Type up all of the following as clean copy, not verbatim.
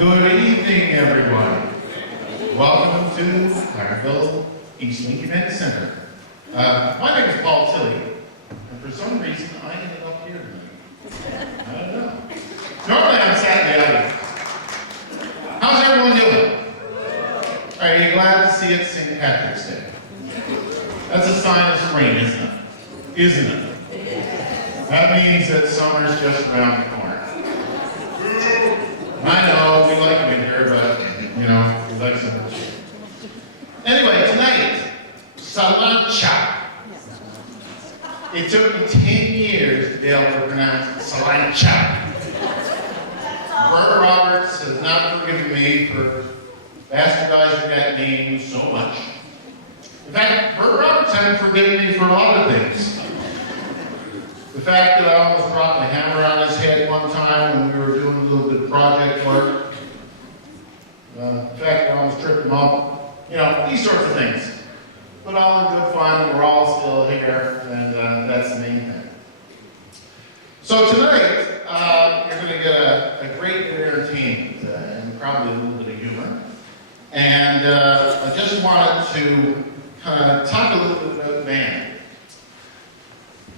Good evening, everyone. Welcome to Clarenville Eastlink Events Centre. My name is Tilley, and for some reason I ended up here tonight. I don't know. Normally I'm sat in the audience. How's everyone doing? Are you glad to see it's St. Patrick's Day? That's a sign of spring, isn't it? Isn't it? That means that summer's just around the corner. I know, we like winter, but, you know, we like summer too. Anyway, tonight, sa-LON-cha. It took me 10 years to be able to pronounce Slainte. Bert Roberts has not forgiven me for bastardizing that name so much. In fact, Bert Roberts hasn't forgiven me for a lot of things. The fact that I almost dropped the hammer on his head one time when we were doing a little bit of project work. The fact that I almost tripped him up. You know, these sorts of things. But all in good fun, we're all still here, and that's the main thing. So tonight, you're going to get a great bit of entertainment and probably a little bit of humor. And I just wanted to kind of talk a little bit about the band.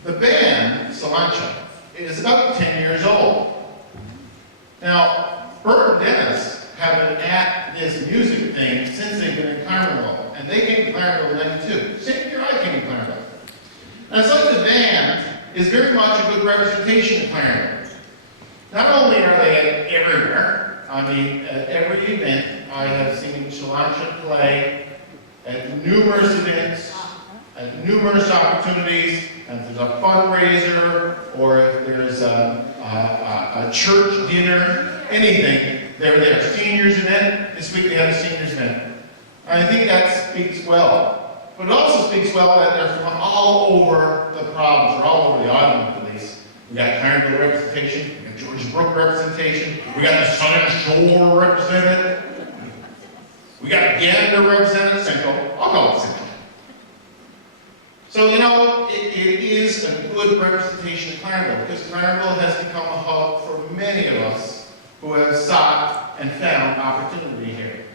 The band, sa-LON-cha, is about 10 years old. Now, Bert and Dennis have been at this music thing since they've been in Clarenville, and they came to Clarenville in '92. Same year I came to Clarenville. And it's like the band is very much a good representation of Clarenville. Not only are they everywhere, I mean, at every event I have seen sa-LON-cha play at numerous events, at numerous opportunities, and if there's a fundraiser, or if there's a church dinner, anything, they're there. Seniors event, this week they had a seniors event. I think that speaks well. But it also speaks well that they're from all over the province, or all over the island at least. We got Clarenville representation, we got George Brook representation, we got the Southern Shore represented, we got Gander represented, Central, I'll call it Central. So, you know, it is a good representation of Clarenville, because Clarenville has become a hub for many of us who have sought and found opportunity here.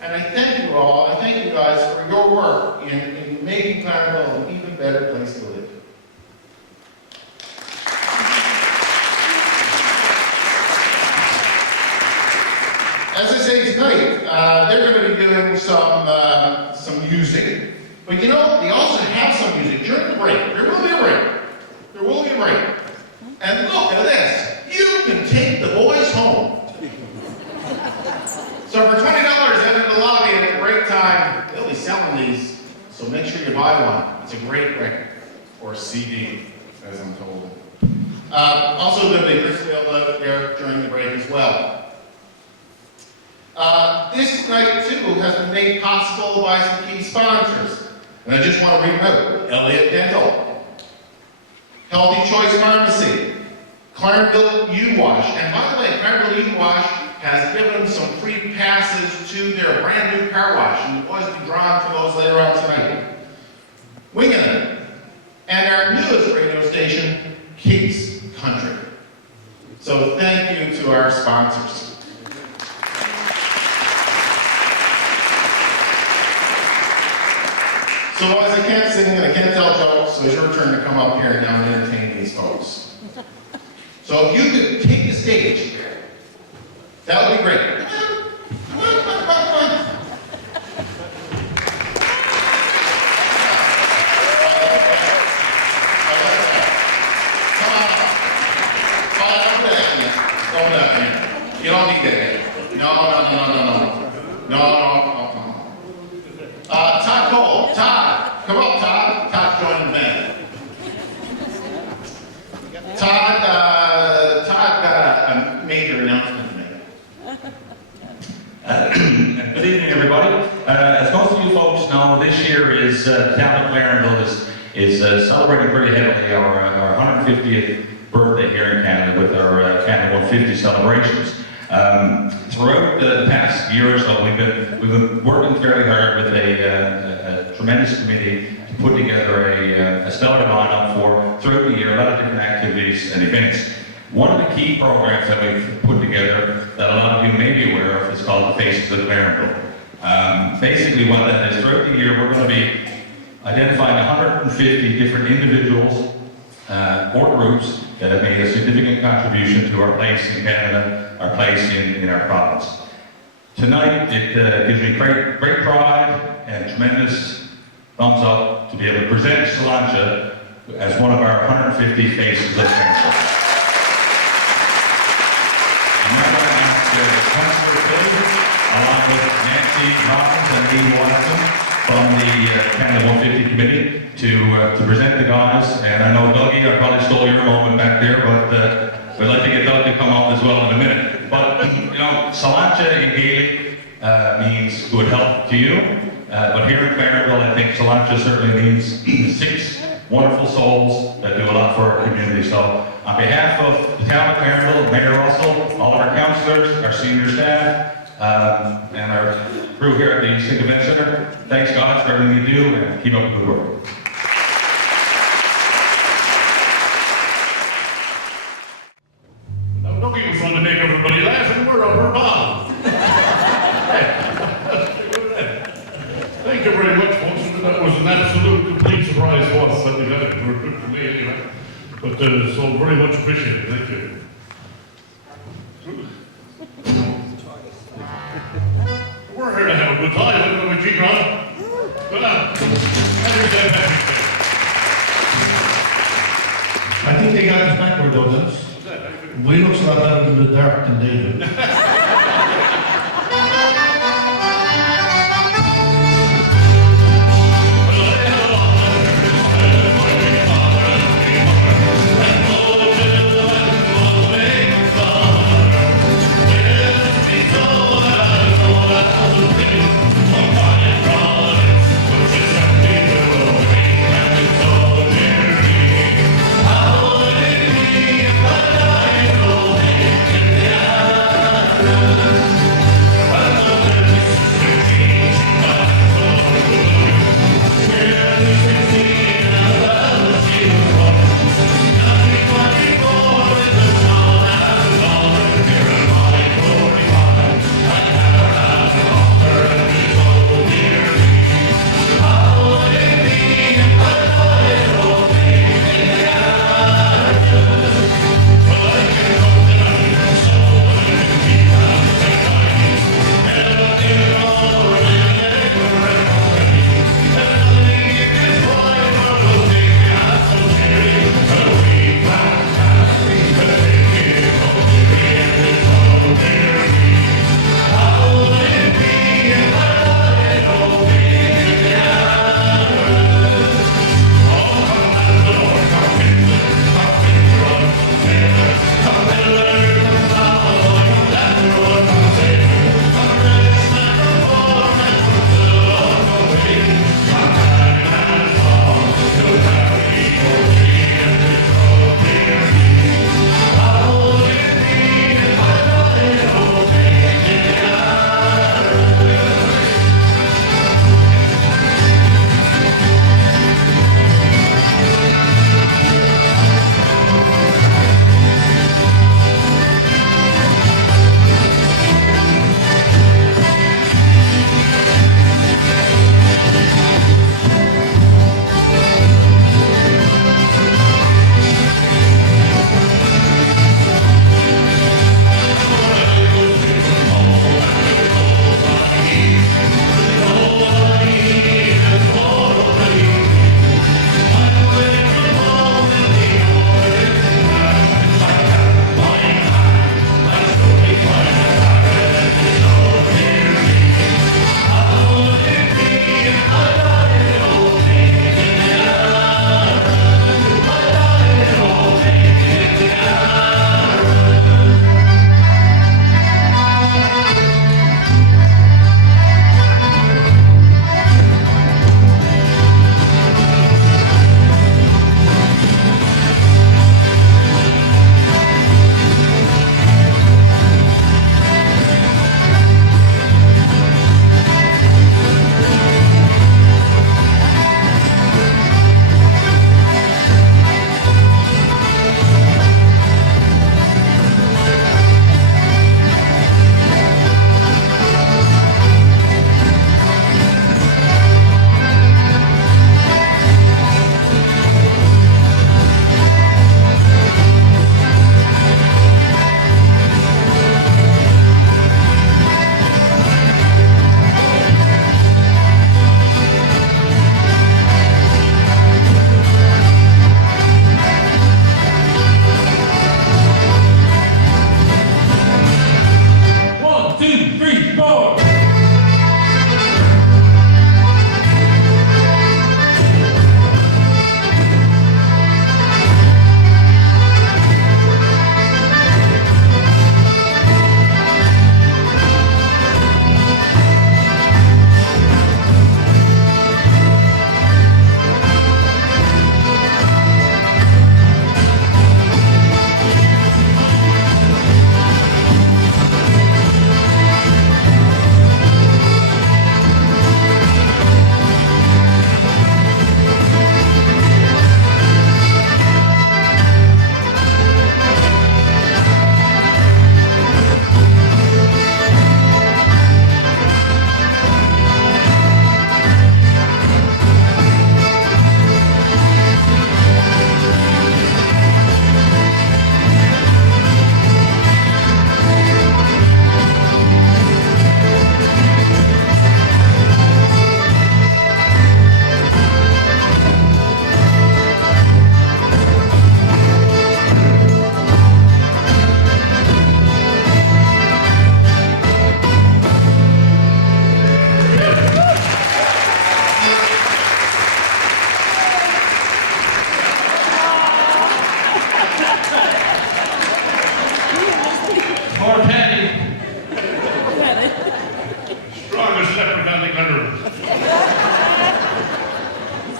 And I thank you all, I thank you guys for your work in making Clarenville an even better place to live. As I say tonight, they're going to be doing some music. But you know, they also have some music during the break. There will be a break. There will be a break. And look at this. You can take the boys home. So for $20 out in the lobby at the break time, they'll be selling these. So make sure you buy one. It's a great record. Or CD, as I'm told. Also, there'll be a drink sale out there during the break as well. This night, too, has been made possible by some key sponsors. And I just want to read them out. Elliott Dental, Healthy Choice Pharmacy, Clarenville U-Wash. And by the way, Clarenville U-Wash has given some free passes to their brand new car wash. And the boys will be drawn for those later on tonight. Winging It. And our newest radio station, Keats Country. So thank you to our sponsors. So as I can't sing and I can't tell jokes, so it's your turn to come up here now and entertain these folks. So if you could take the stage, that would be great. Come on, come on, come on, come on. Come on. You don't need that. No. Todd Cole. Todd. Come up, Todd. Todd's joining the band. Todd got a major announcement to make. Good evening, everybody. As most of you folks know, this year is the town of Clarenville is celebrating pretty heavily our 150th birthday here in Canada with our Canada 150 celebrations. Throughout the past year or so, we've been working fairly hard with a tremendous committee to put together a stellar lineup for throughout the year, a lot of different activities and events. One of the key programs that we've put together that a lot of you may be aware of is called the Faces of Clarenville. Basically what that is, throughout the year we're going to be identifying 150 different individuals or groups that have made a significant contribution to our place in Canada, our place in our province. Tonight, it gives me great pride and tremendous thumbs up to be able to present sa-LON-cha as one of our 150 Faces of Clarenville. I'm now going to ask Councillor Tilley, along with Nancy Hawkins and Lee Watson from the Canada 150 Committee to present the guys. And I know Dougie, I probably stole your moment back there, but we'd like to get Doug to come up as well in a minute. But, you know, sa-LON-cha in Gaelic means good health to you. But here in Clarenville, I think sa-LON-cha certainly means 6 wonderful souls that do a lot for our community. So, on behalf of the town of Clarenville, Mayor Russell, all of our councillors, our senior staff, and our crew here at the Eastlink Events Centre, thanks God for everything you do, and keep up the good work. Now, Dougie was trying to make everybody laugh, and we're on her bottom. Thank you very much, folks. That was an absolute complete surprise to us. That we had it. We're good to me anyway. But so very much appreciated. Thank you. We're here to have a good time. Look at my G-Ron. Go on. I think they got us backward, though, Dennis. We look a lot better in the dark than they do. Yeah.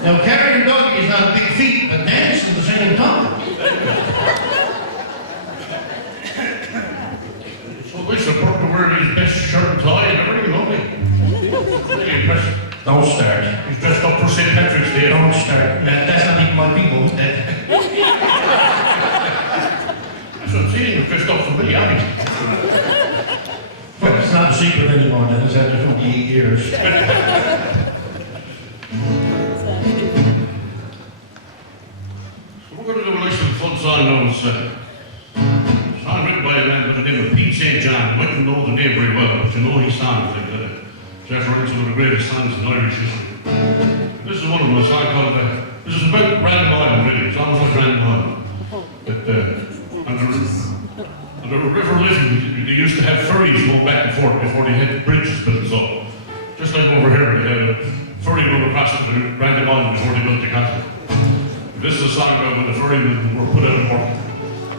Now, carrying a doggy is not a big feat, but dancing the same time. So nice of Burke to wear his best shirt and tie and everything, don't he? Really impressive. Don't start. He's dressed up for St. Patrick's Day. Don't start. That's not even my people. That's what I'm saying, he's dressed up for me, aren't he? Well, it's not a secret anymore, then. It's after 28 years. So we're going to do a nice little fun song now. It's a song written by a man by the name of Pete St. John. You mightn't know the name very well, but you know his songs. Like that. That's one of the greatest songs in Irish history. This is one of them, a song called, this is about Random Island, really. It's almost like Random Island. But, on the River Liffey, they used to have ferries go back and forth before they had bridges built. So, just like over here, they had a ferry run across the Random Island before they built the castle. This is a song about when the ferrymen were put out of work.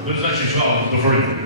This is actually called the ferryman.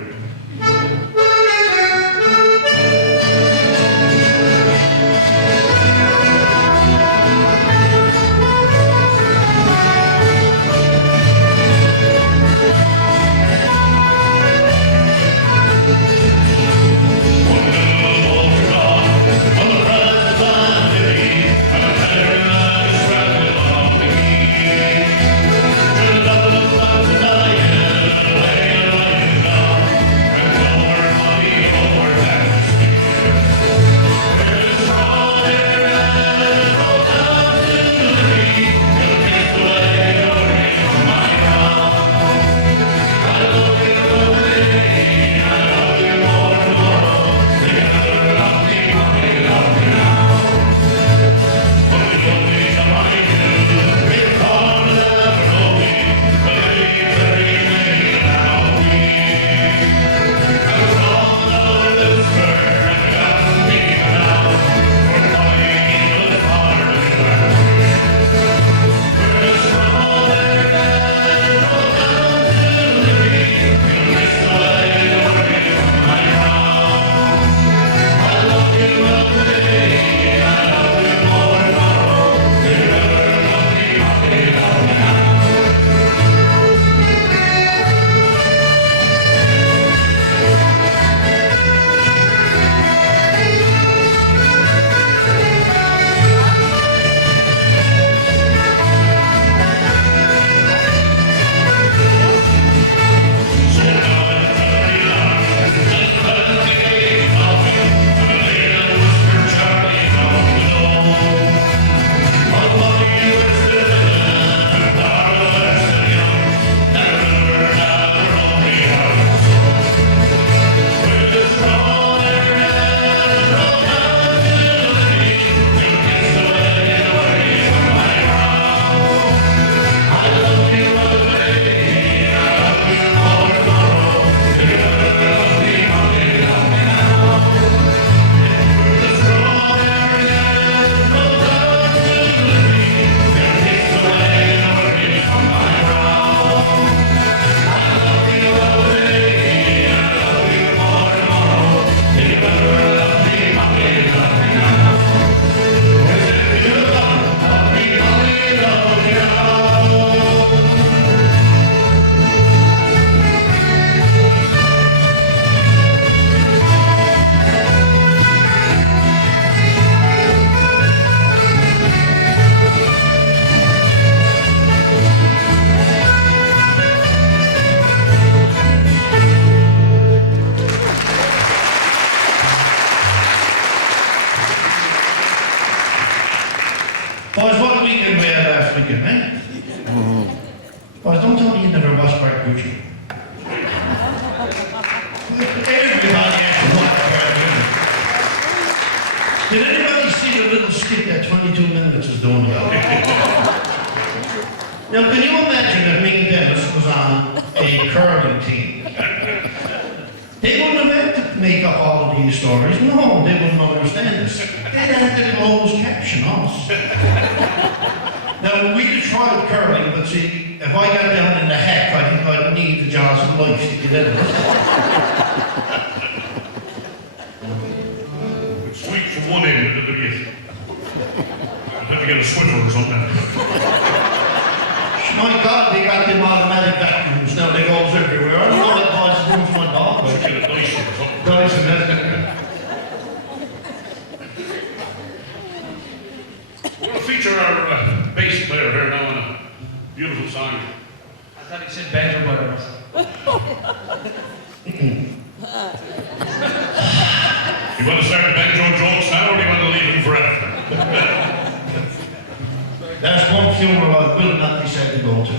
Boys, what weekend we had last weekend, eh? Boys, don't tell me you never watched Bart Gucci. Everybody has to watch Bart Gucci. Did anybody see the little skit that 22 Minutes was doing about it? Now, can you imagine if me and Dennis was on a curling team? They wouldn't have had to make up all of these stories. No, they wouldn't understand this. They'd have to close caption us. Now, we could try with curling, but see, if I got down in the heck, I think I'd need the jaws of life to get in it. It's sweet from one end of the bit. I'd have to get a swimmer or something. My God, they got them automatic vacuums now, they goes everywhere. I don't know what causes them from my dog. Should get a Dyson or something. Dyson, that's We're going to feature our bass player here now in a beautiful song. I thought he said banter butter or something. You want to start the banjo jokes now, or do you want to leave them for after? That's one funeral I will not decide to go to.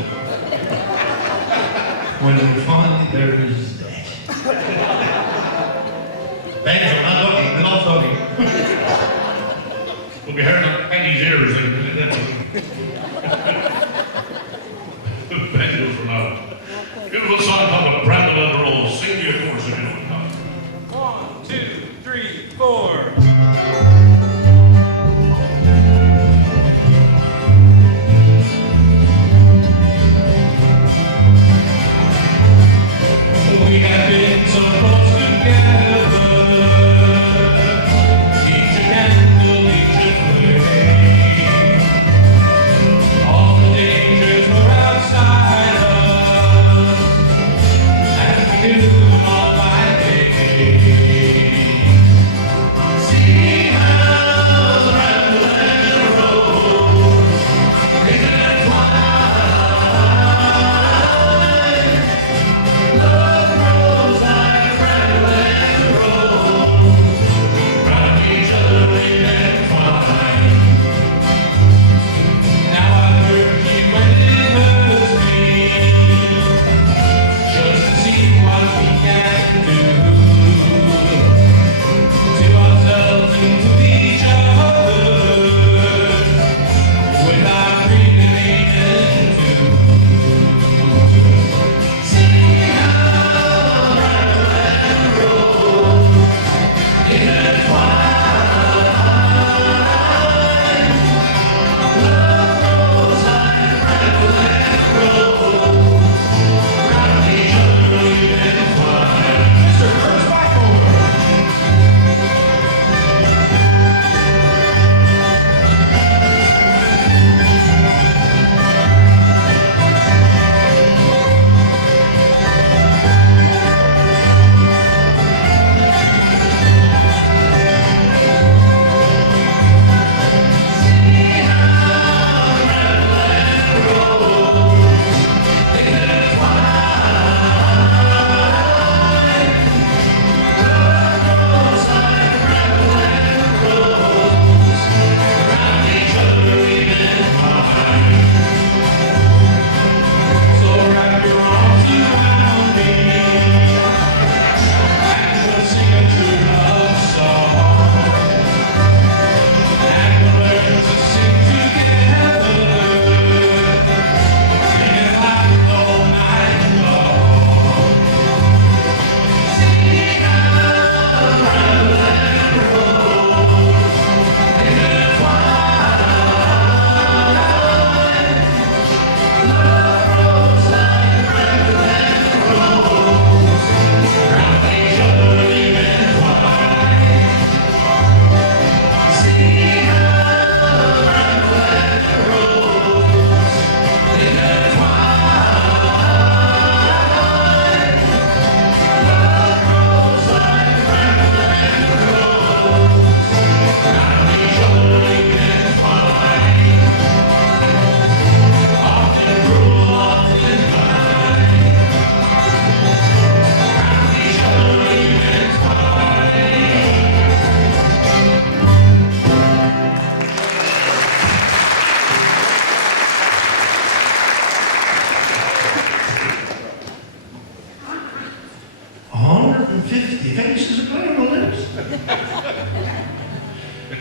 When we find there is dead. Banjo, not doggy, we love doggy. We'll be hearing on Andy's ears. Banjo for now. Beautiful song called The Bramble and the Rose. Sing me a chorus if you know it. 1, 2, 3, 4. We have been so close together, each a candle, each a flame. All the dangers were outside us, and we knew them all by day. See how the rambling rose, in the twilight.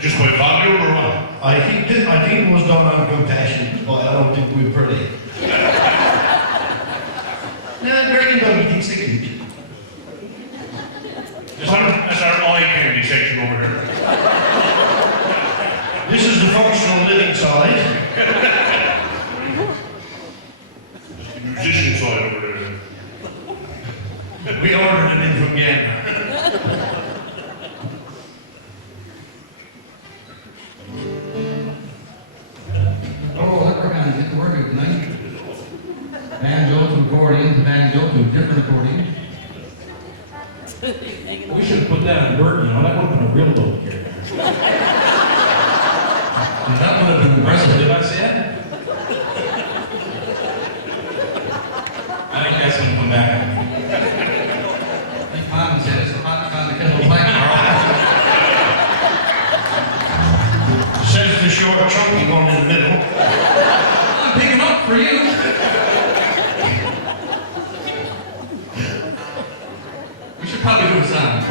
Just by volume or what? I think it was done on compassion, but I don't think we were pretty. No, Greg and Dougie thinks they're cute. That's our eye candy section over here. This is the functional living side. The musician side over there. We ordered them in from Ghana. Oh, Leprechaun, get to work at night. banjo to a different accordion. We should have put that on Bert, you know, that would have been a real load carrier. That would have been impressive, did I say that? I think that's gonna come back. I think Mom said it's a hot kind of kettle black. Says the short chunky one in the middle. I'm picking up for you. We should probably do a song.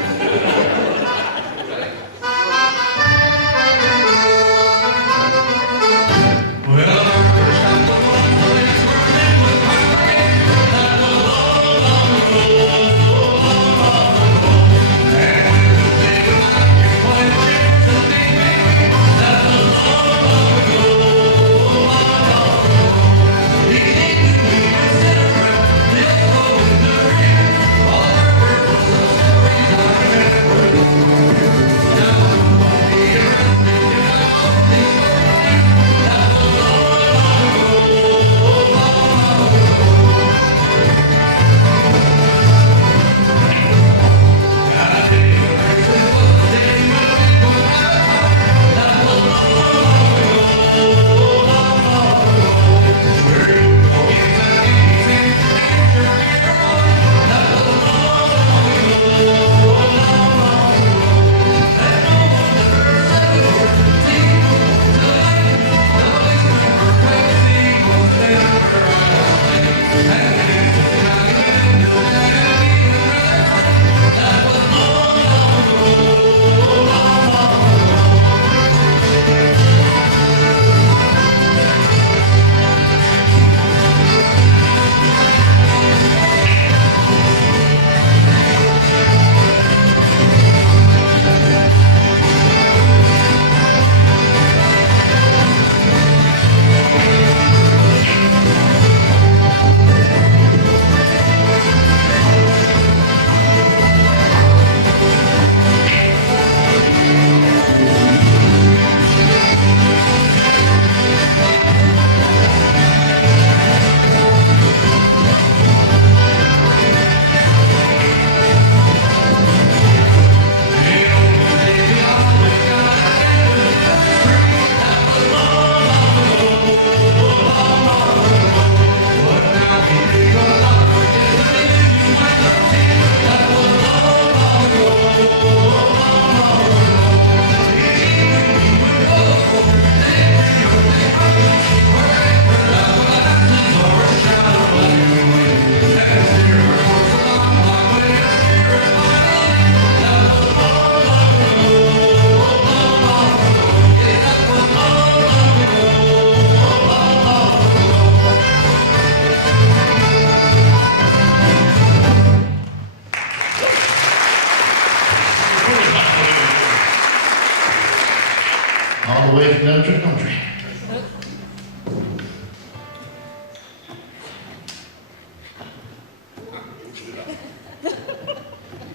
All the way from down to the country.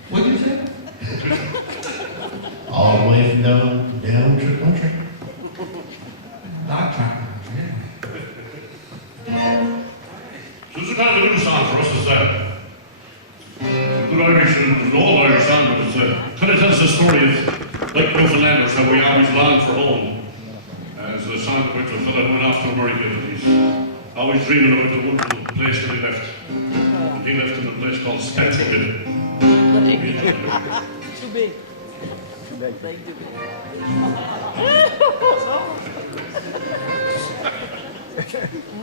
What did you say? All the way from down to the country. Dog track. So this is kind of a new song for us, it's a good Irish, and an old Irish song, but it's kind of tells the story of, like Newfoundlanders, how we always long for home. It's a song about a fella who went off to America, and he's always dreaming about the wonderful place that he left. And he left in a place called Slainte. Too big. Too big. Too big.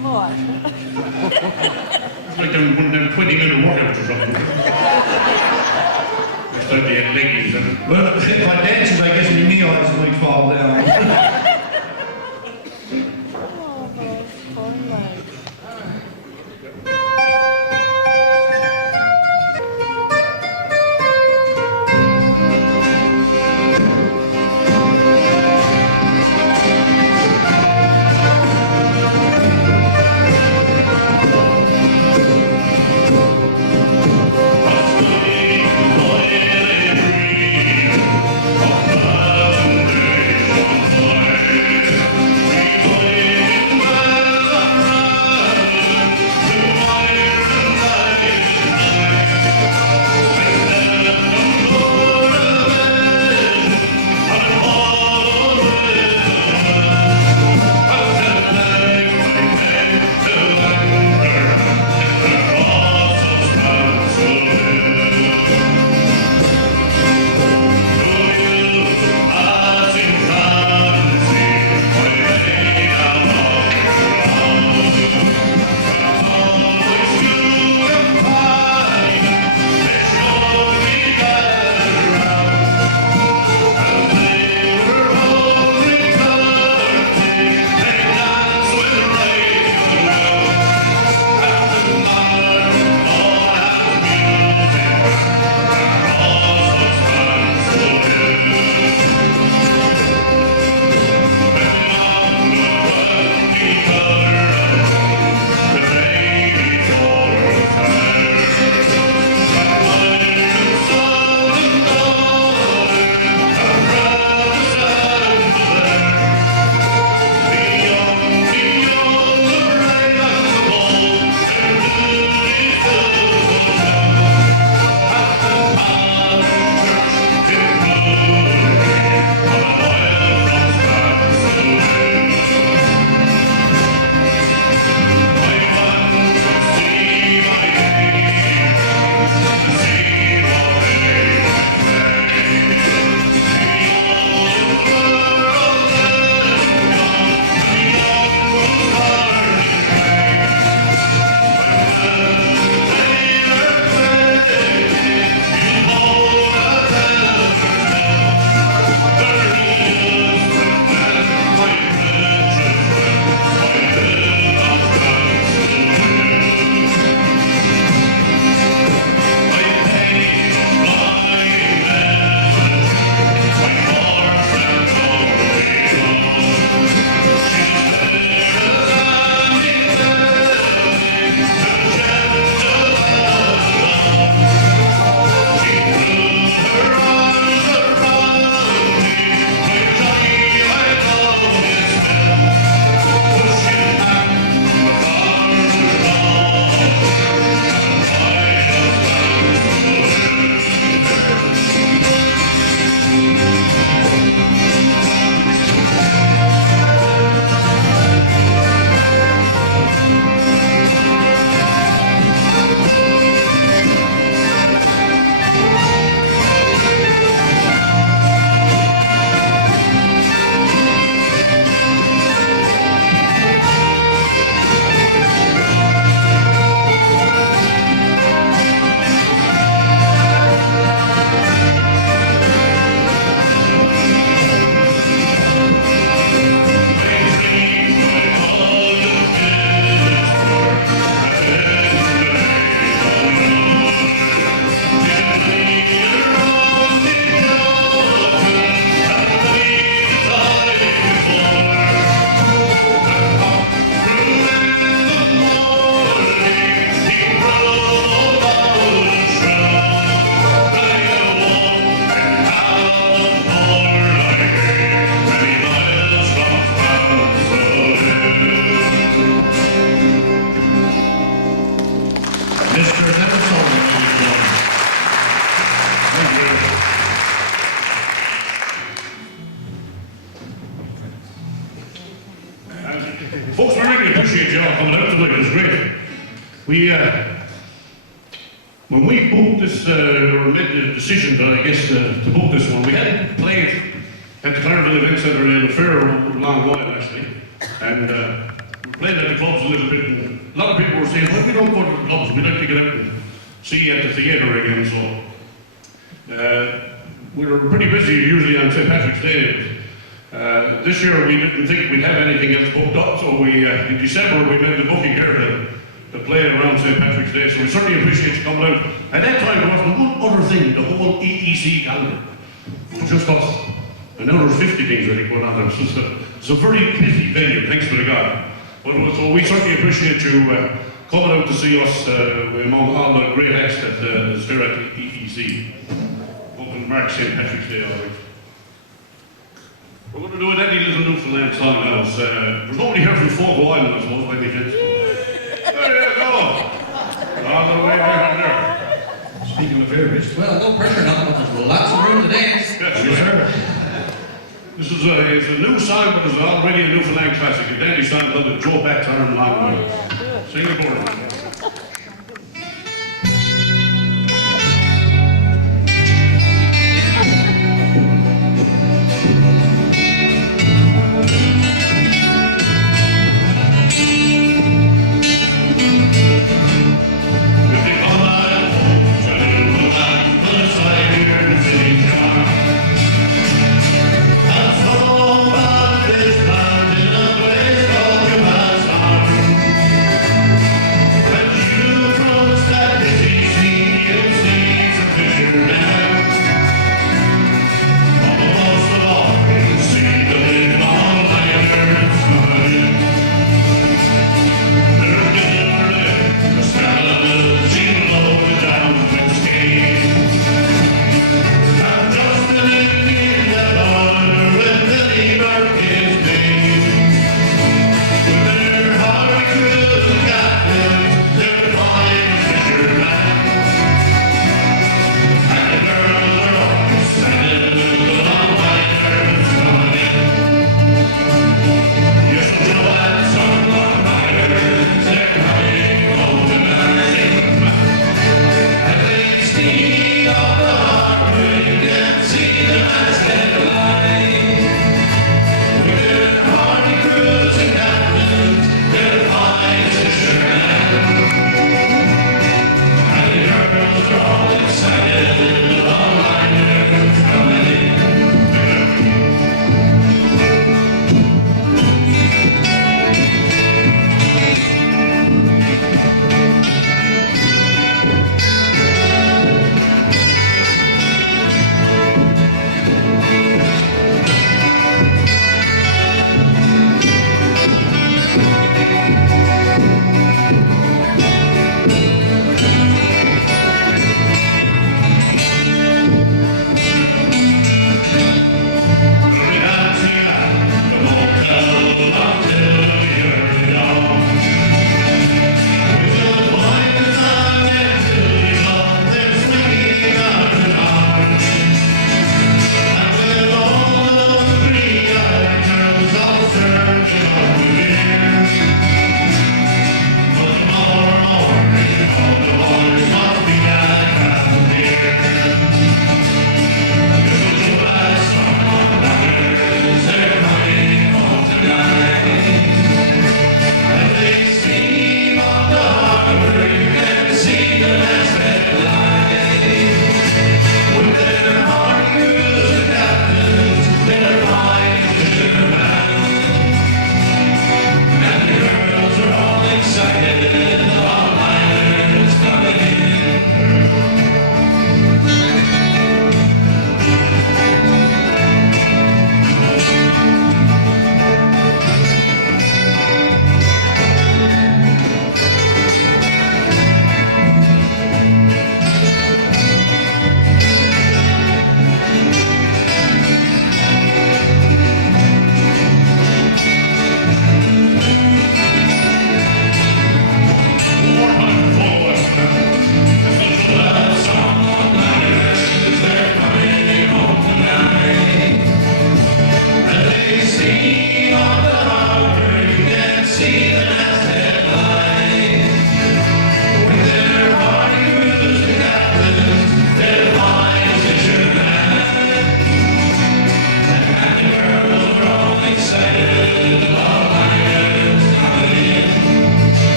What? It's like one of them 20-minute workouts or something. It's like they had leggies and Well, if I danced, I guess my knee eyes might fall down. Oh, poor leg. Thank you. Folks, we really appreciate y'all coming out tonight. It was great. When we booked this, or made the decision, I guess, to book this one, we hadn't played at the Clarenville Events Centre in a fair long while, actually. And we played at the clubs a little bit, and a lot of people were saying, well, we don't go to the clubs, we'd like to get out and see you at the theatre again, so. We were pretty busy usually on St. Patrick's Day. This year we didn't think we'd have anything else booked up, so we, in December we made the booking here to play around St. Patrick's Day, so we certainly appreciate you coming out. At that time there wasn't one other thing, the whole EEC calendar. It was just us. And now there's 50 things I think going on there. It's a very busy venue, thanks be to God. But so we certainly appreciate you coming out to see us among all the great acts that is here at the EEC. Open March St. Patrick's Day, all right. We're going to do a daddy little Newfoundland song now. There's nobody here from Fogo Island, I suppose, by any chance. There you go. All the way down there. Speaking of favorites, well, no pressure, nothing, but there's lots of room to dance. Yes, sir. This is it's a new song, but it's already a Newfoundland classic. A dandy song called the Joe Back to Ireland Long Way. Sing it for me. Well,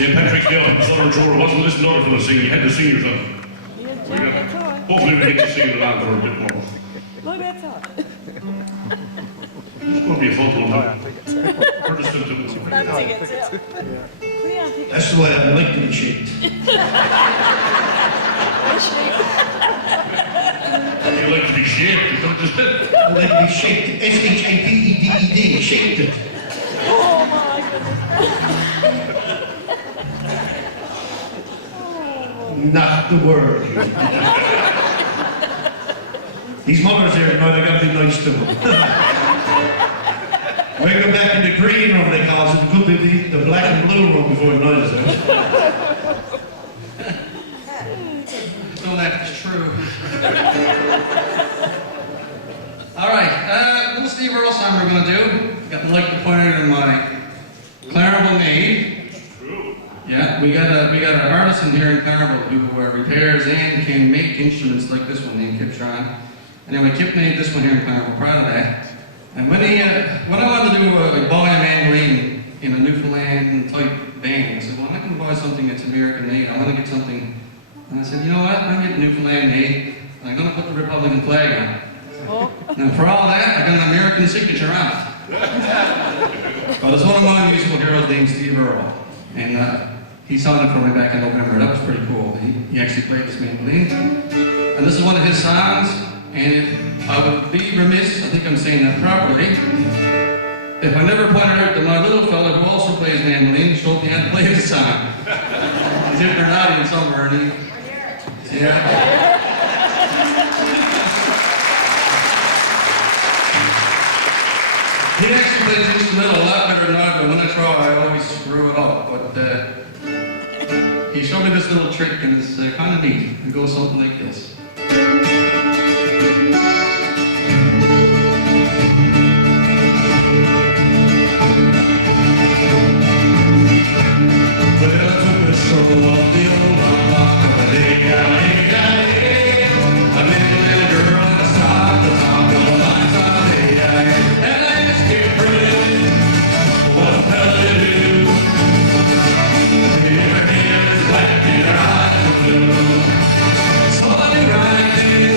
St. Patrick's Day up in Southern Shore, wasn't listening to other fellas sing, you had to sing yourself. You enjoy that toy. Hopefully we get to sing along for a bit more. Look at that toy. It's going to be a fun one. We're just going to do Put on tickets, yeah. Put on tickets. That's the way I like to be shaped. You like to be shaped, you don't just... I like to be shaped. S-H-A-P-E-D-E-D. Shaped it. Oh my goodness. Not the word. These mothers here know they gotta be nice to them. We go back in the green room, they call it. It could be the black and blue room before the noise is out. So that's true. All right, little Steve Earle song we're going to do. Got the light pointed in my Clarenville maid. Yeah, we got an artisan here in Clarenville who repairs and can make instruments like this one named Kip Sean. Anyway, Kip made this one here in Clarenville, proud of that. And when I wanted to do buy a mandolin in a Newfoundland type band, I said, well, I'm not going to buy something that's American made. I want to get something. And I said, you know what? I'm getting Newfoundland made, and I'm going to put the Republican flag on it. Oh. And for all that, I got an American signature on it. But it's one of my musical heroes named Steve Earle. And he sung it for me back in November. That was pretty cool. He actually played this mandolin. And this is one of his songs. And I would be remiss, I think I'm saying that properly, if I never pointed out that my little fella who also plays mandolin showed me how to play the song. He's in an audience somewhere, and he... Yeah. He actually plays the instrumental a lot better than I do, but when I try, I always screw it up. But he showed me this little trick, and it's kind of neat. It goes something like this. Well, I took the trouble of the old rock, I met a little girl and I stopped the top of the line someday. And I asked her, pretty, what the hell did you do? Her hair is black and her eyes are blue. So I knew right then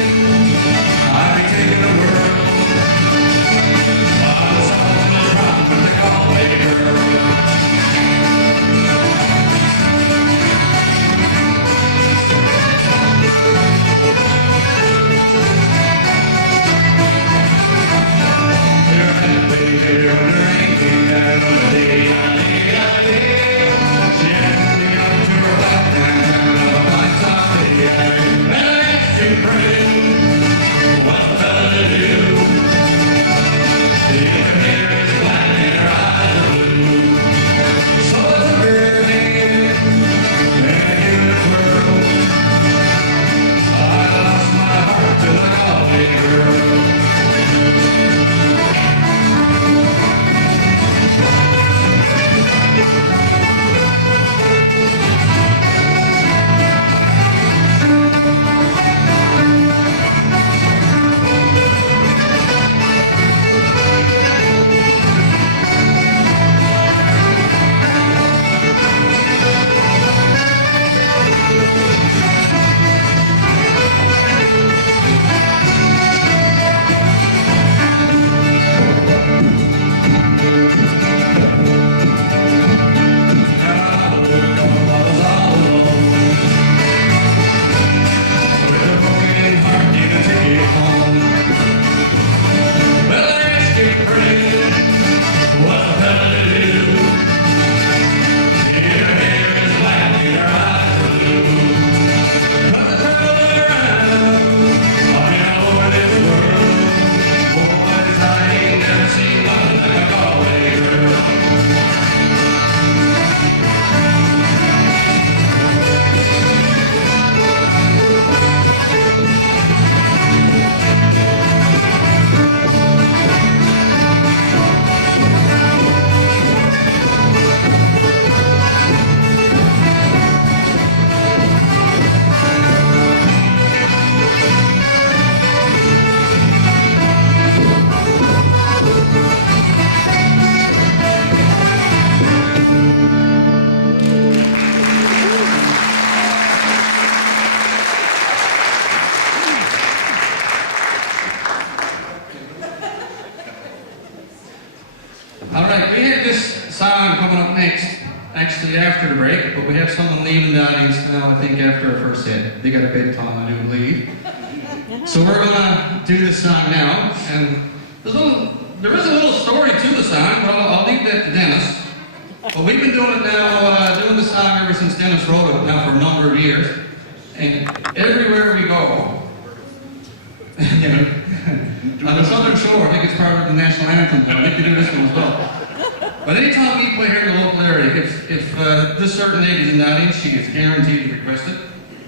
All right, we have this song coming up next, actually after the break, but we have someone leaving the audience now, I think after our first hit. They got a bedtime, I do believe. So we're gonna do this song now, and there is a little story to the song, but I'll leave that to Dennis. But we've been doing it now, doing the song ever since Dennis wrote it now for a number of years. And everywhere we go, on the Southern Shore, I think it's part of the national anthem. I think they do this one as well. But anytime we play here in the local area, if this certain lady is in the audience, she is guaranteed to request it.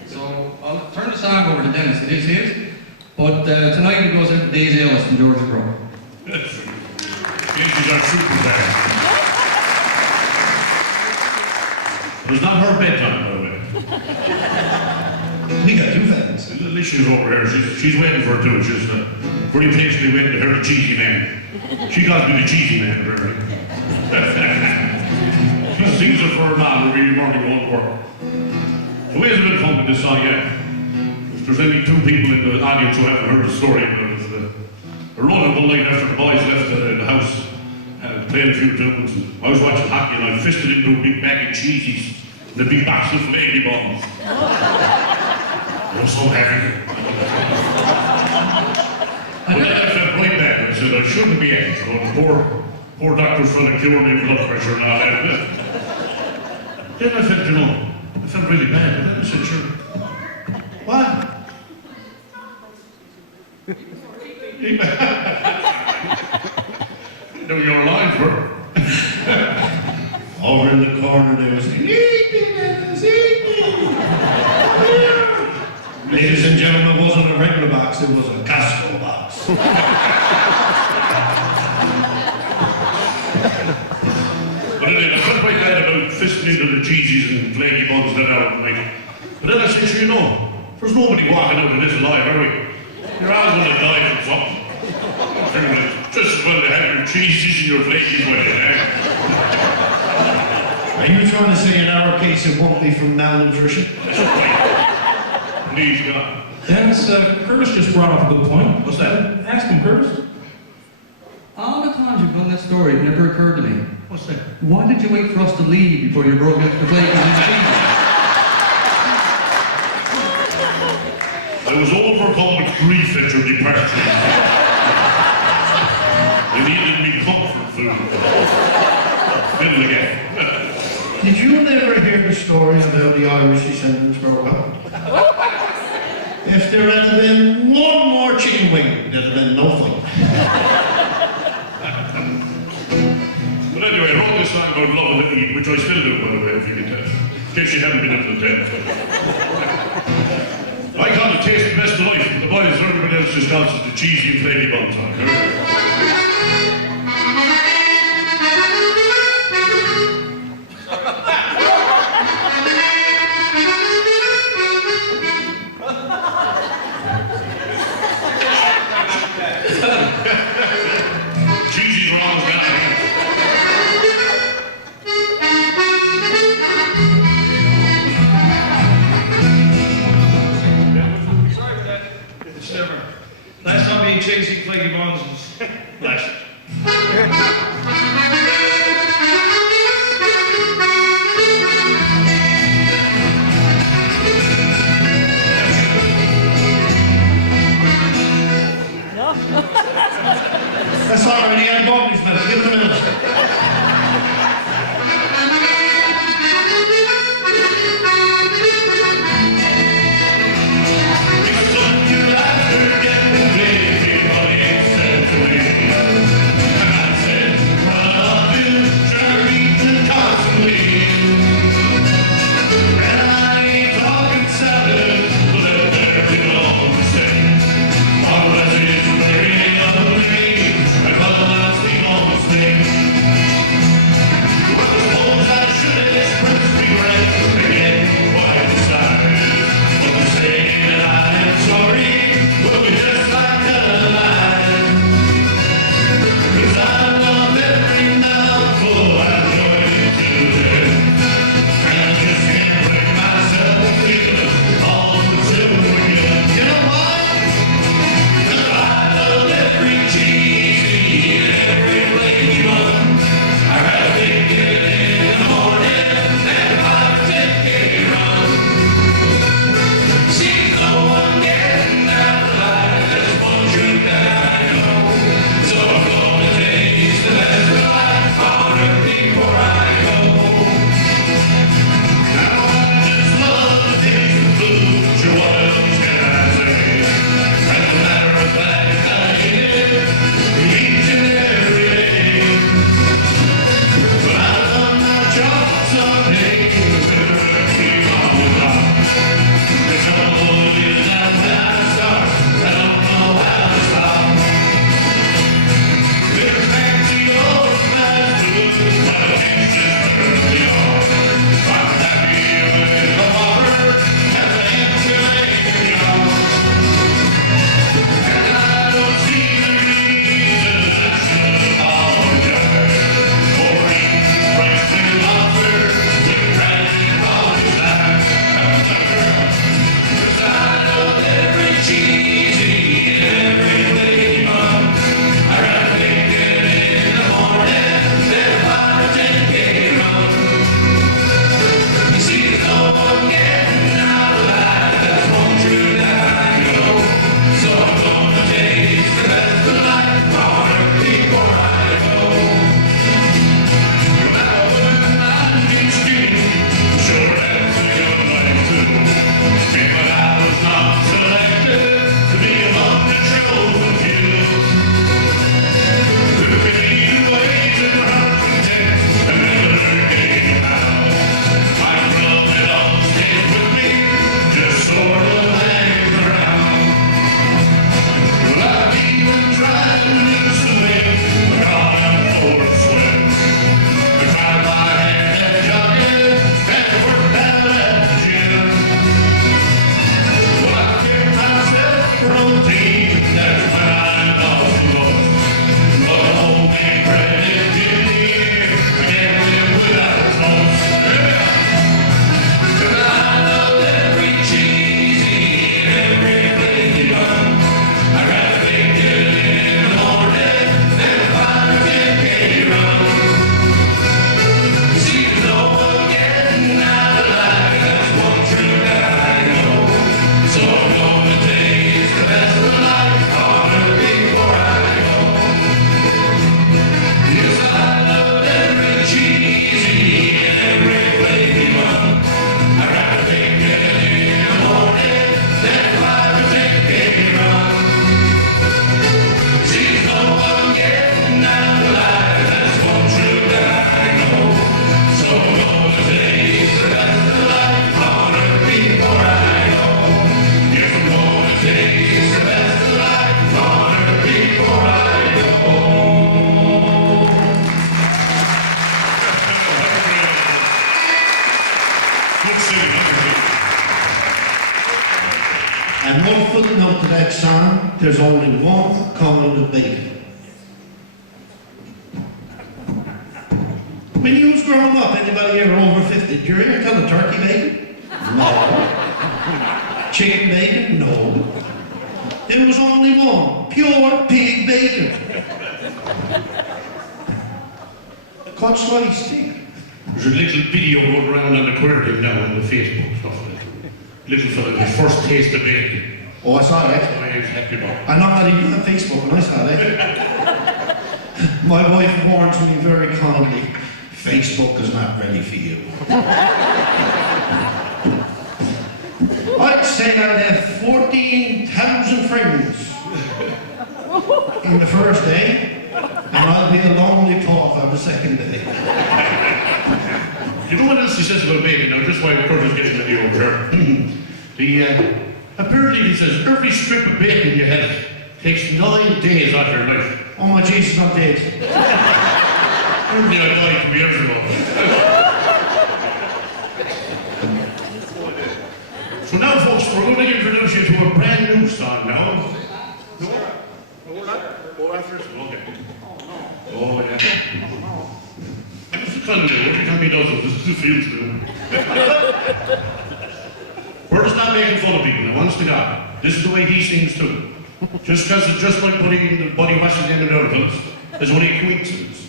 So I'll turn the song over to Dennis. It is his. But tonight it goes out to Daisy Ellis from Georgia Grove. Daisy's our super band. It was not her bedtime, by the way. We got two fans. Alicia's over here. She's waiting for it too. She's pretty patiently waiting to hear the cheesy man. She got to be the cheesy man, really. She sings it for her mom every morning going to work. So we had a bit of fun with this song, yeah. If there's any two people in the audience who haven't heard the story, but it was a run one night after the boys left the house and played a few tunes. I was watching hockey and I fisted into a big bag of cheesies and a big box of flaky buns. I was so happy. But then I felt right back and I said I shouldn't be at it. So the poor doctor's trying to cure me of blood pressure and all that. Then I felt, I felt really bad. And then I said, sure. What? You know your lines were. Over in the corner there was ladies and gentlemen, it wasn't a regular box, it was a Costco box. But anyway, I felt quite bad about fisting into the cheesies and flaky buns that out of night. But then I said, sure, there's nobody walking out of this alive, are we? You're all going to die from something. Just as well to have your cheesies and your flakies with it, eh? Are you trying to say in our case it won't be from malnutrition? That's right. Please, God. Dennis, Curtis just brought up a good point. What's that? Ask him, Curtis. All the times you've done that story, it never occurred to me. What's that? Why did you wait for us to leave before you broke into the flaky and cheese? I was overcome with grief at your departure. They needed me comfort food. Fiddle again. Did you never hear the story about the Irish descendants broke up? If there had been one more chicken wing, there'd have been no fight. But anyway, I wrote this song about love and eat, which I still do, by the way, if you can tell. In case you haven't been into the tent. I call it taste the best of life. The boys, everybody else just calls it the cheesy and flaky bun song. Cheesy's wrong as down. Sorry for that. It's never. Last time being chasing flaky buns was last. That's all right, he had bones left. Give it a minute. there's only one kind of bacon. When you was growing up, anybody here over 50, did you ever tell a turkey bacon? No. Chicken bacon? No. There was only one, pure pig bacon. Cut sliced steak. There's a little video going around on the Aquarium now on the Facebook stuff. Little fella, his first taste of bacon. Oh, I saw that. Oh, he's happy about it. I'm not even on Facebook when I saw that. My wife warns me very kindly, Facebook is not ready for you. I'd say I'd have 14,000 friends in the first day, and I'll be a lonely pup on the second day. You know what else he says about bacon now, just while Kurt is getting ready over here? Apparently he says every strip of bacon you have takes 9 days out of your life. Oh my Jesus, I'm dead. Apparently I died 2 years ago. So now folks, we're going to introduce you to a brand new song now. Oh, after this? Okay. Oh, yeah. This is kind of new. Every time he does it, this is feels new. We're just not making fun of people, now, honest to God. This is the way he sings too. Just because it's just like Buddy Washington and the other fellas, there's only a coincidence.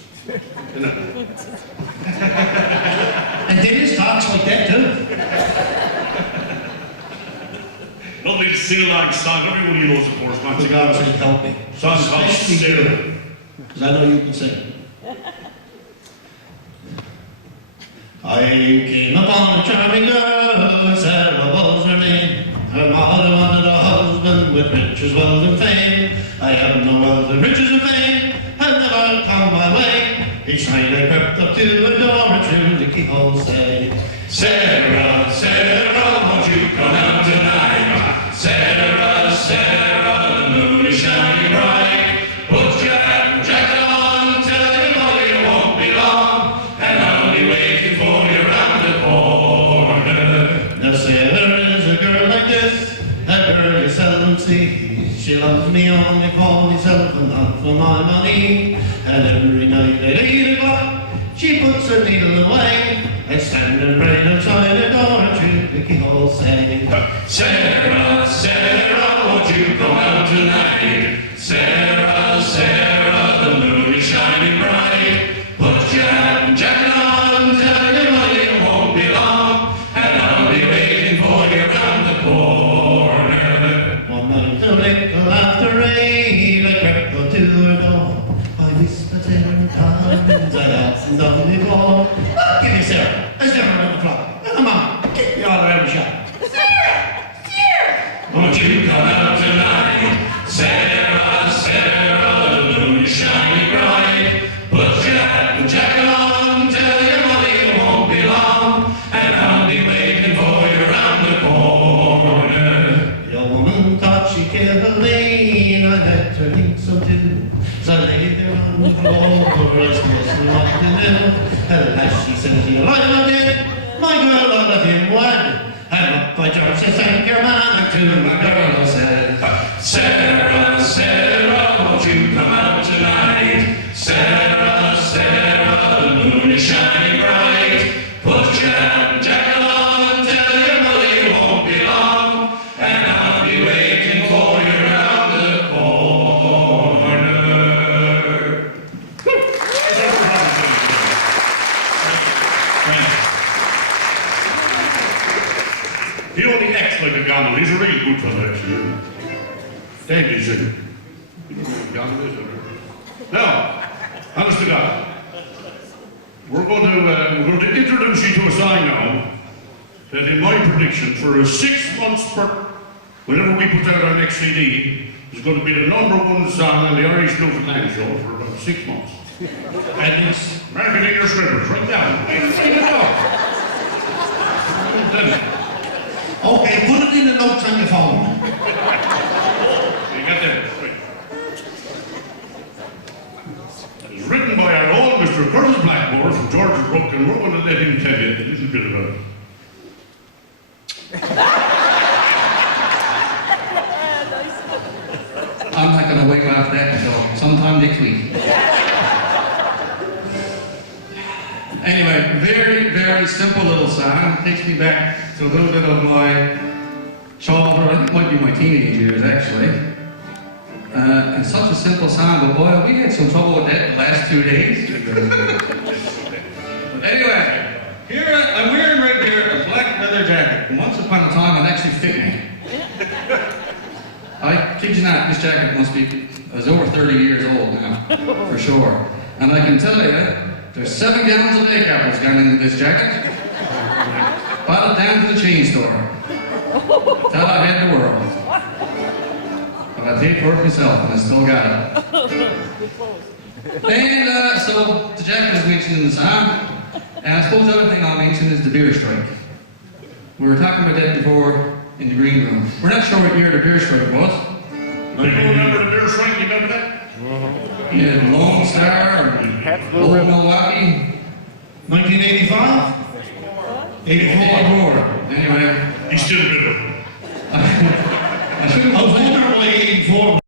You know? And Dennis talks like that too. Don't need to sing along song. Everybody knows the course, man. For God's sake, help me. Song's called Especially Sarah. you, because I know you can sing. I came upon a charming girl, Sarah was her name. Her mother wanted a husband with riches, wealth, and fame. I have no wealth and riches and fame, have never come my way. Each night I crept up to her door, and true the keyhole say, Sarah, Sarah, won't you come out tonight? Sarah, Sarah, the moon is shining bright. Put your hat and jacket on, tell your mother you won't be long, and I'll be waiting for you round the corner. Now Sarah is a girl like this, a girl you seldom see. She loves me only for myself and not for my money. And every night at 8 o'clock, she puts her needle away. I stand and pray outside the door and through the keyhole say, Sarah, Sarah, won't you come out tonight? Sarah, Sarah, the moon is shining bright. Put your hat and jacket on, tell your mother you won't be long, and I'll be waiting for you round the corner. One night a little after 8, I crept up to her door. I whispered Sarah times I hadn't done before. Oh, give me Sarah, let's get her on the floor. Come on, get me all around the shop. Sarah, Sarah, won't you come out tonight? Sarah, Sarah, the moon is shining bright. Put your hat and jacket on, tell your mother you won't be long, and I'll be waiting for you round the corner. The old woman thought she killed me, and I let her think so too. So I lay there on the floor, restless what to do. At last she said, you like my dead? My girl, I love him wed. And up by George said, thank your man. To my girl I said, Sarah, Sarah, won't you come out tonight? Sarah, Sarah, the moon is shining bright. Put your hat and jacket on, tell your mother you won't be long, and I'll be waiting for you round the corner. He only acts like a gammel. He's a really good fella, actually. Deadly singer. You don't know what a gammel is, now, honest to God, we're going to introduce you to a song now that, in my prediction, for a 6 month spurt, whenever we put out our next CD, is going to be the #1 song on the Irish Newfoundland show for about 6 months. And it's marketing your scribbles right now. Sing it out. Okay, put it in the notes on your phone. You got that? Right. It's written by our own Mr. Curtis Blackmore from George's Brook, and we're going to let him tell you a little bit about it. Anyway, very, very simple little song. Takes me back to a little bit of my childhood, it might be my teenage years actually. And such a simple song, but boy, we had some trouble with that the last 2 days. But anyway, here I'm wearing right here a black leather jacket. And once upon a time, it actually fit me. I kid you not, this jacket must be, is over 30 years old now, for sure. And I can tell you, there's 7 gallons of egg apples gone into this jacket. Bought it down to the chain store. Thought I had the world. But I paid for it myself, and I still got it. And so, the jacket is mentioned in the song. And I suppose the other thing I'll mention is the beer strike. We were talking about that before in the green room. We're not sure what year the beer strike was. Do you remember the beer strike? You remember that? Yeah, Lone Star, or Old Milwaukee. 1985? 84? Anyway, He's still bitter. I shouldn't I was born early 84.